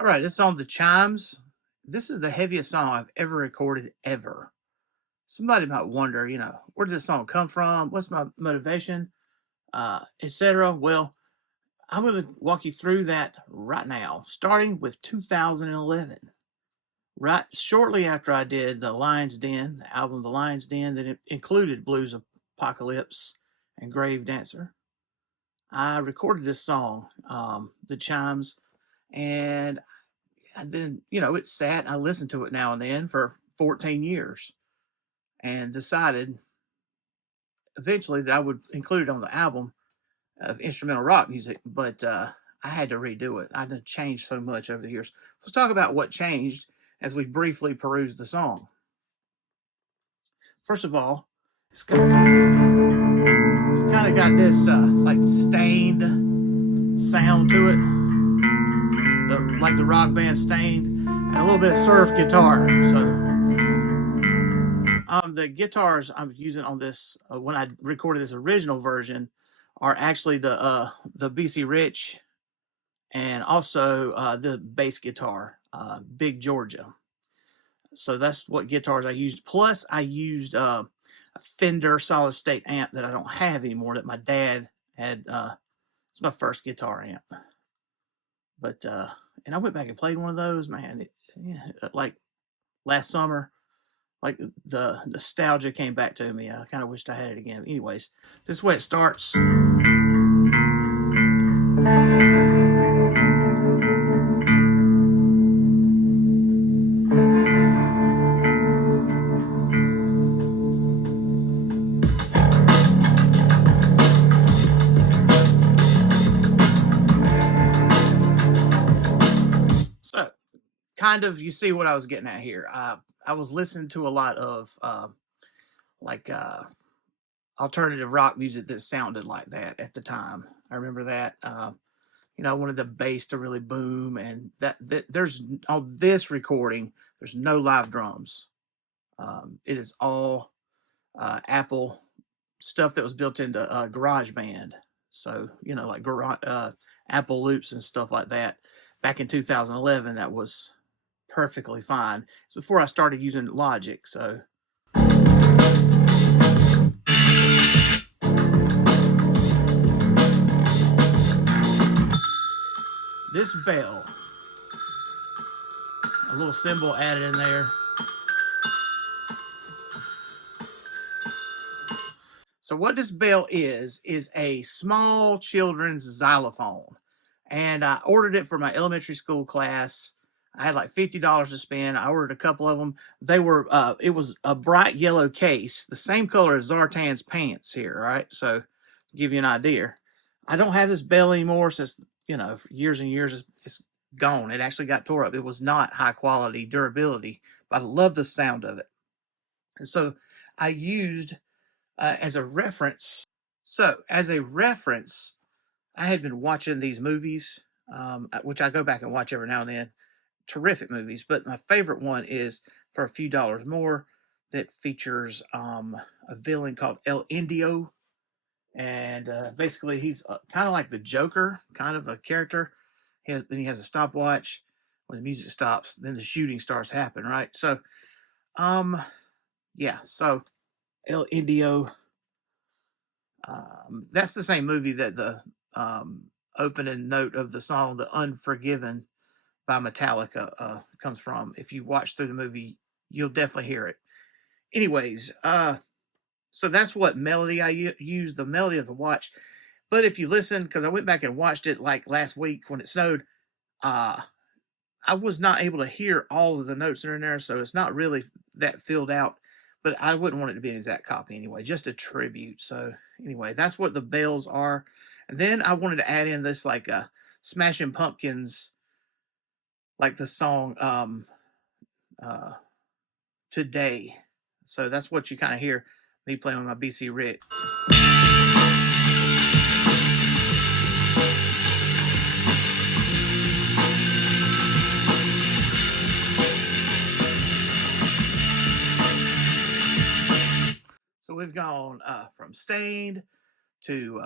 All right, this song, The Chimes. This is the heaviest song I've ever recorded ever. Somebody might wonder, where did this song come from? What's my motivation? Etc. Well, I'm going to walk you through that right now, starting with 2011. Right shortly after I did the Lion's Den, the album The Lion's Den, that it included Blues Apocalypse and Grave Dancer. I recorded this song, The Chimes, and then, it sat. I listened to it now and then for 14 years and decided eventually that I would include it on the album of instrumental rock music, but I had to redo it. I had changed so much over the years. Let's talk about what changed as we briefly peruse the song. First of all, it's kind of got this like stained sound to it, like the rock band Stained, and a little bit of surf guitar. So the guitars I'm using on this when I recorded this original version are actually the BC Rich and also the bass guitar, Big Georgia. So that's what guitars I used. Plus, I used a Fender solid state amp that I don't have anymore that my dad had. It's my first guitar amp, but and I went back and played one of those. Man, like last summer. Like the nostalgia came back to me. I kind of wished I had it again. Anyways, this is the way it starts. So, kind of, you see what I was getting at here. I was listening to a lot of like alternative rock music that sounded like that at the time. I remember that. I wanted the bass to really boom, and that there's on this recording, there's no live drums. It is all Apple stuff that was built into GarageBand. So like Apple loops and stuff like that. Back in 2011, that was perfectly fine. It's before I started using Logic. So this bell, a little cymbal added in there. So what this bell is a small children's xylophone. And I ordered it for my elementary school class. I had like $50 to spend. I ordered a couple of them. They were, it was a bright yellow case, the same color as Zartan's pants here, right? So to give you an idea. I don't have this bell anymore since, years and years, it's gone. It actually got tore up. It was not high quality durability, but I love the sound of it. And so I used as a reference. So as a reference, I had been watching these movies, which I go back and watch every now and then. Terrific movies, but my favorite one is For a Few Dollars More, that features a villain called El Indio, and basically he's kind of like the Joker, kind of a character. Then he has a stopwatch. When the music stops, then the shooting starts to happen, right? So, yeah. So El Indio. That's the same movie that the opening note of the song "The Unforgiven" by Metallica comes from. If you watch through the movie, you'll definitely hear it. Anyways, so that's what melody I use, the melody of the watch. But if you listen, because I went back and watched it like last week when it snowed, I was not able to hear all of the notes that are in there, so it's not really that filled out. But I wouldn't want it to be an exact copy anyway, just a tribute. So anyway, that's what the bells are. And then I wanted to add in this like Smashing Pumpkins, like the song Today. So that's what you kind of hear me playing with my BC Rich. So we've gone from Stained to,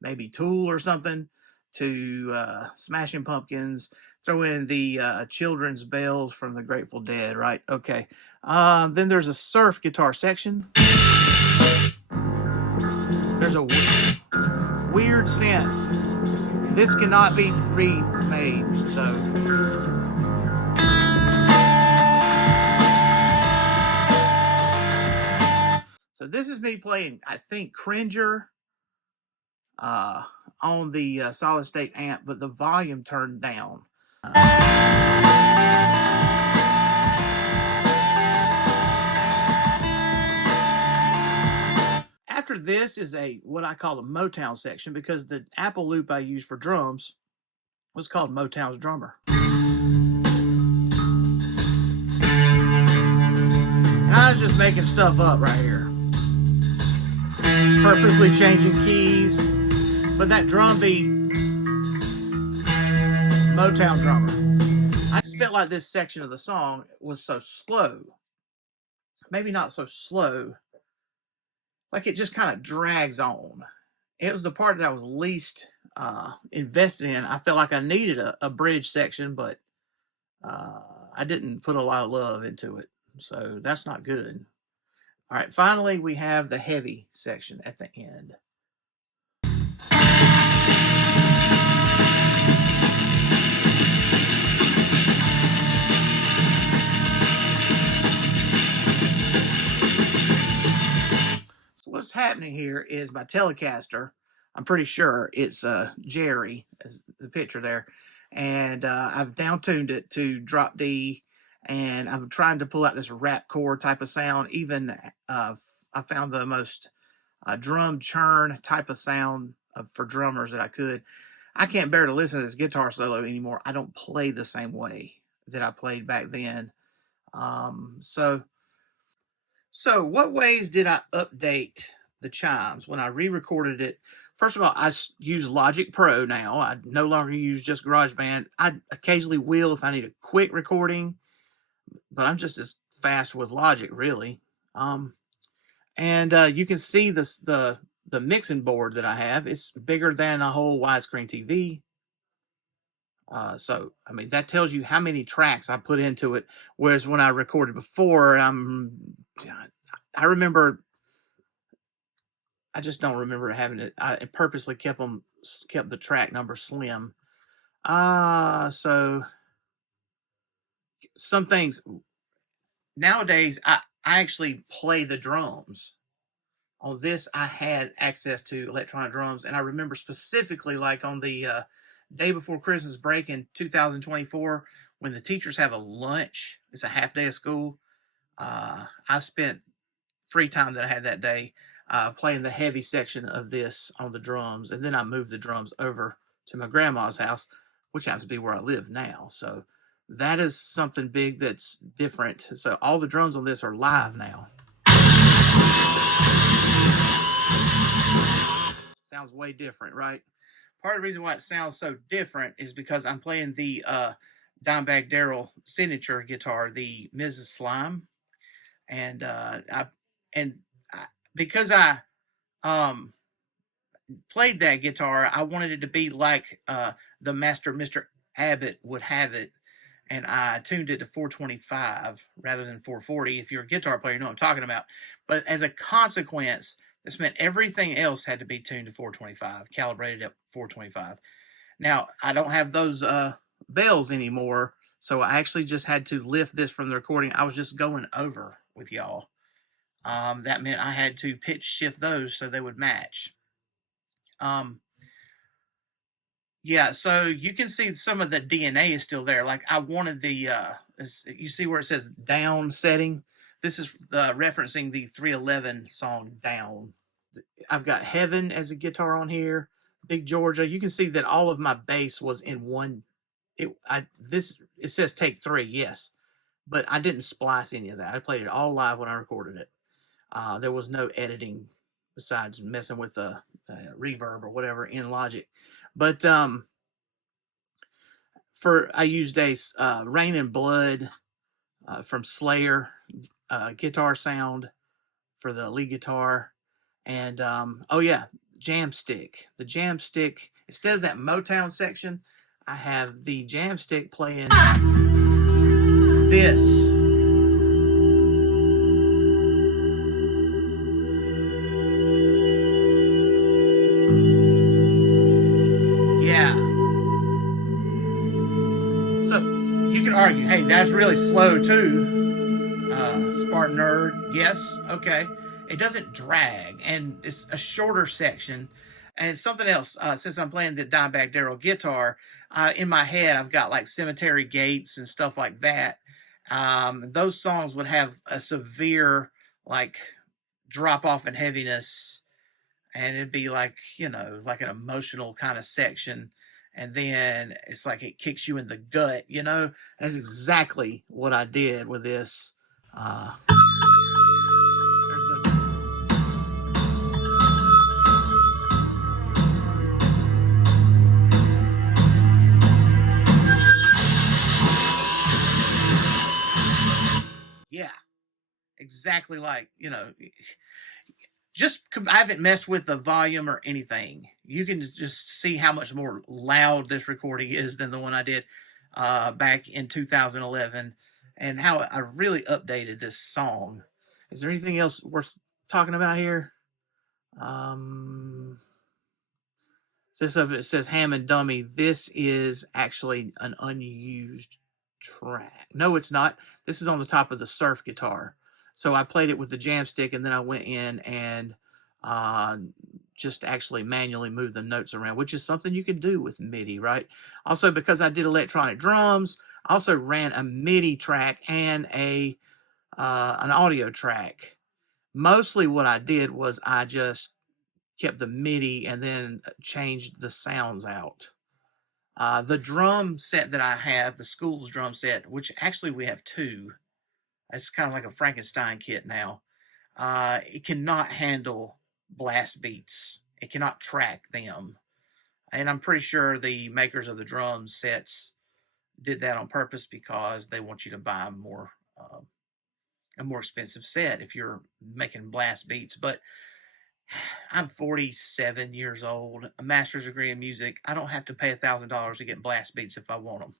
maybe Tool or something, to Smashing Pumpkins, throw in the children's bells from the Grateful Dead, right? Okay. Then there's a surf guitar section. There's a weird synth. This cannot be remade, so this is me playing, I think, Cringer on the solid state amp, but the volume turned down. After this is what I call a Motown section, because the Apple loop I used for drums was called Motown's Drummer. And I was just making stuff up right here, purposely changing keys, but that drum beat, Motown Drummer. I just felt like this section of the song was so slow. Maybe not so slow, like it just kind of drags on. It was the part that I was least invested in. I felt like I needed a bridge section, but I didn't put a lot of love into it. So that's not good. All right, finally, we have the heavy section at the end. So what's happening here is my Telecaster, I'm pretty sure it's Jerry, as the picture there, and I've down-tuned it to drop D, and I'm trying to pull out this rap core type of sound. Even I found the most drum churn type of sound for drummers that I could. I can't bear to listen to this guitar solo anymore. I don't play the same way that I played back then. So what ways did I update the Chimes when I re-recorded it? First of all, I use Logic Pro now. I no longer use just GarageBand. I occasionally will if I need a quick recording, but I'm just as fast with Logic, really. And you can see the mixing board that I have. It's bigger than a whole widescreen TV. So, I mean, that tells you how many tracks I put into it. Whereas when I recorded before, I remember, I just don't remember having it. I purposely kept the track number slim. So some things nowadays, I actually play the drums. On this, I had access to electronic drums, and I remember specifically, like on the day before Christmas break in 2024, when the teachers have a lunch, it's a half day of school. I spent free time that I had that day playing the heavy section of this on the drums, and then I moved the drums over to my grandma's house, which happens to be where I live now. So that is something big that's different. So all the drums on this are live now. Sounds way different, right? Part of the reason why it sounds so different is because I'm playing the Dimebag Darrell signature guitar, the Mrs. Slime, and because I played that guitar, I wanted it to be like the master Mr. Abbott would have it, and I tuned it to 425 rather than 440. If you're a guitar player, you know what I'm talking about. But as a consequence, this meant everything else had to be tuned to 425, calibrated at 425. Now, I don't have those bells anymore, so I actually just had to lift this from the recording. I was just going over with y'all. That meant I had to pitch shift those so they would match. Yeah, so you can see some of the DNA is still there. Like I wanted the, you see where it says down setting? This is referencing the 311 song Down. I've got Heaven as a guitar on here, Big Georgia. You can see that all of my bass was in one. It says take 3, yes, but I didn't splice any of that. I played it all live when I recorded it. There was no editing besides messing with the reverb or whatever in Logic. But I used a Rain and Blood from Slayer guitar sound for the lead guitar. And oh yeah, jam stick. The jam stick, instead of that Motown section, I have the jam stick playing this. Yeah. So you can argue, hey, that's really slow too. Spartan Nerd, yes, okay. It doesn't drag, and it's a shorter section. And something else, since I'm playing the Dimebag Darrell guitar, in my head I've got like Cemetery Gates and stuff like that. Those songs would have a severe like drop off in heaviness, and it'd be like, you know, like an emotional kind of section. And then it's like it kicks you in the gut, you know. That's exactly what I did with this. There's the yeah, exactly like, you know, just I haven't messed with the volume or anything. You can just see how much more loud this recording is than the one I did back in 2011, and how I really updated this song. Is there anything else worth talking about here? Um, it says Hammond Dummy. This is actually an unused track. No, it's not. This is on the top of the surf guitar. So I played it with the jam stick, and then I went in and uh, just actually manually moved the notes around, which is something you can do with MIDI, right? Also, because I did electronic drums, I also ran a MIDI track and an audio track. Mostly what I did was I just kept the MIDI and then changed the sounds out. The drum set that I have, the school's drum set, which actually we have two. It's kind of like a Frankenstein kit now. It cannot handle blast beats. It cannot track them. And I'm pretty sure the makers of the drum sets did that on purpose because they want you to buy a more expensive set if you're making blast beats. But I'm 47 years old, a master's degree in music. I don't have to pay $1,000 to get blast beats if I want them.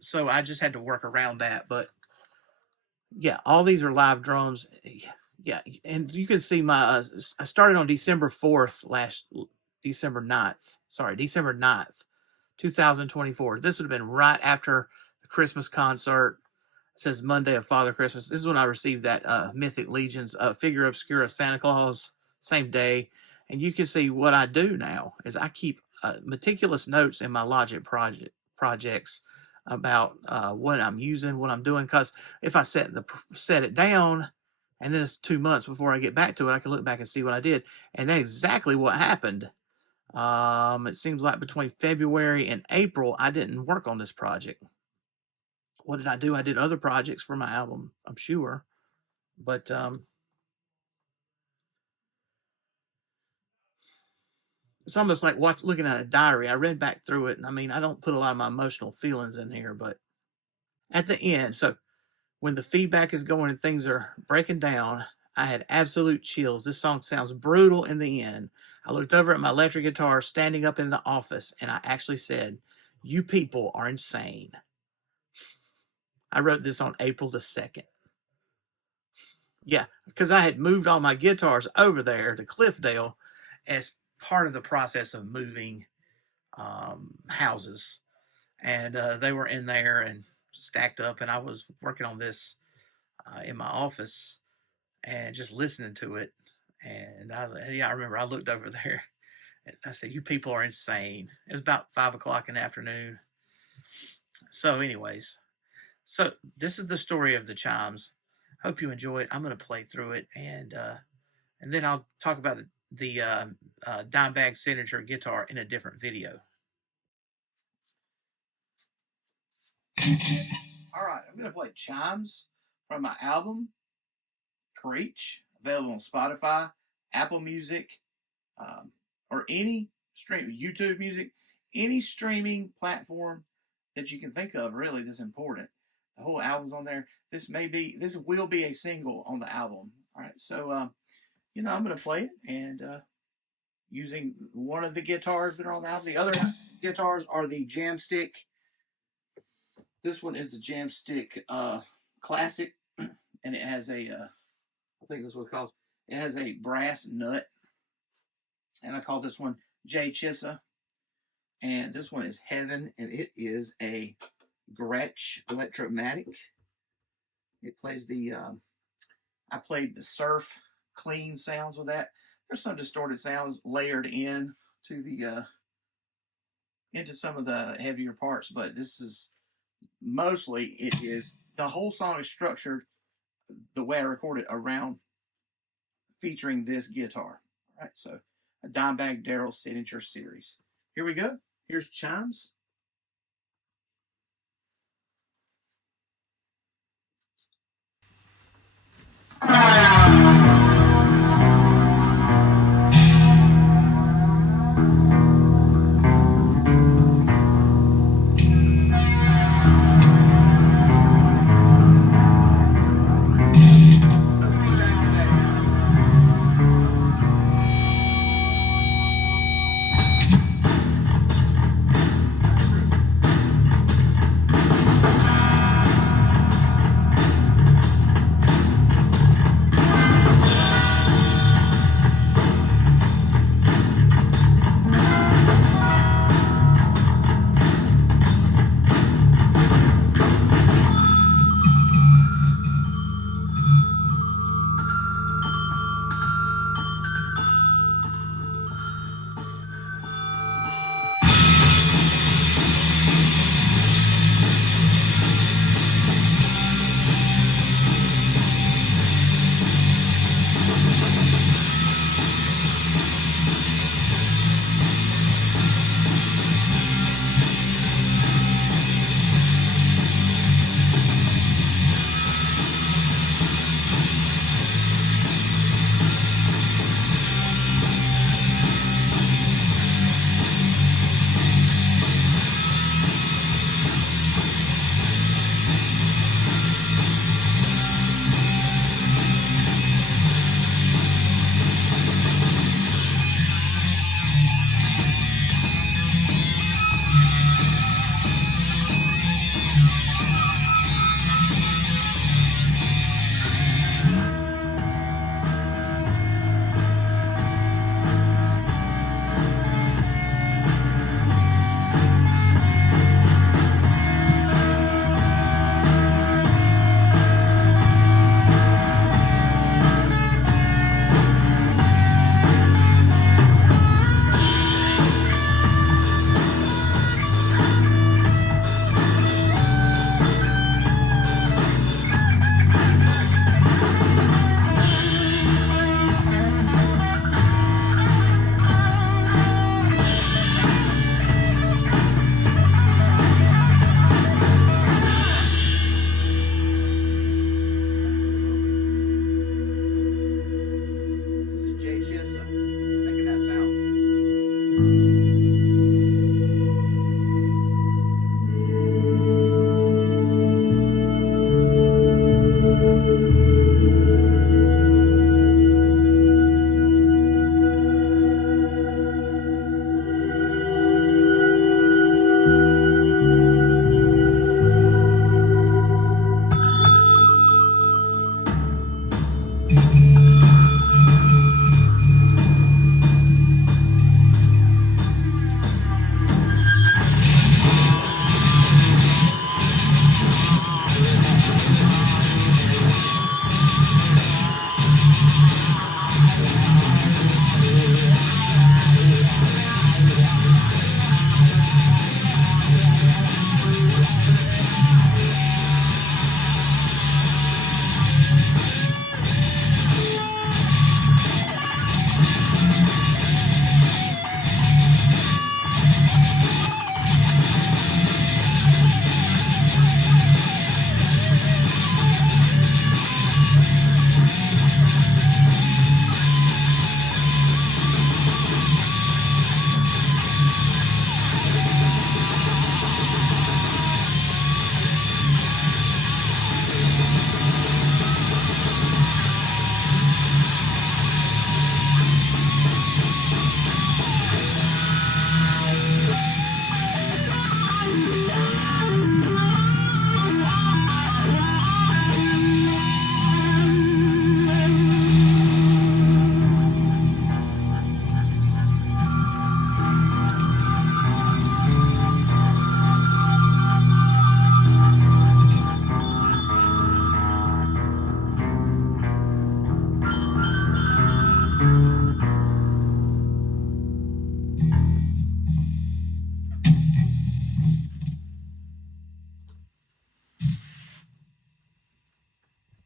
So I just had to work around that. But yeah, all these are live drums. Yeah, and you can see I started on December 4th December 9th. Sorry, December 9th, 2024. This would have been right after the Christmas concert. It says Monday of Father Christmas. This is when I received that Mythic Legions Figure Obscura Santa Claus, same day. And you can see what I do now is I keep meticulous notes in my Logic projects about what I'm using, what I'm doing. Because if I set it down, and then it's 2 months before I get back to it, I can look back and see what I did. And that's exactly what happened. It seems like between February and April, I didn't work on this project. What did I do? I did other projects for my album, I'm sure. But it's almost like looking at a diary. I read back through it, and I mean, I don't put a lot of my emotional feelings in here, but at the end, so when the feedback is going and things are breaking down, I had absolute chills. This song sounds brutal in the end. I looked over at my electric guitar standing up in the office, and I actually said, "You people are insane." I wrote this on April the 2nd. Yeah, because I had moved all my guitars over there to Cliffdale as part of the process of moving houses. And they were in there and stacked up, and I was working on this in my office and just listening to it. And I remember I looked over there and I said, "You people are insane." It was about 5 o'clock in the afternoon. So, anyways, so this is the story of the Chimes. Hope you enjoy it. I'm going to play through it, and then I'll talk about the Dimebag signature guitar in a different video. All right, I'm going to play Chimes from my album, Preach, available on Spotify, Apple Music, or any YouTube Music, any streaming platform that you can think of, really, that's important. The whole album's on there. This will be a single on the album. All right, so I'm going to play it and using one of the guitars that are on the album. The other guitars are the Jamstick. This one is the Jamstick Classic, and it has I think that's what it calls. It has a brass nut, and I call this one J Chissa. And this one is Heaven, and it is a Gretsch Electromatic. It plays I played the surf clean sounds with that. There's some distorted sounds layered in to into some of the heavier parts, but this is mostly the whole song is structured the way I recorded around featuring this guitar. All right, so a Dimebag Darrell signature series. Here we go. Here's Chimes.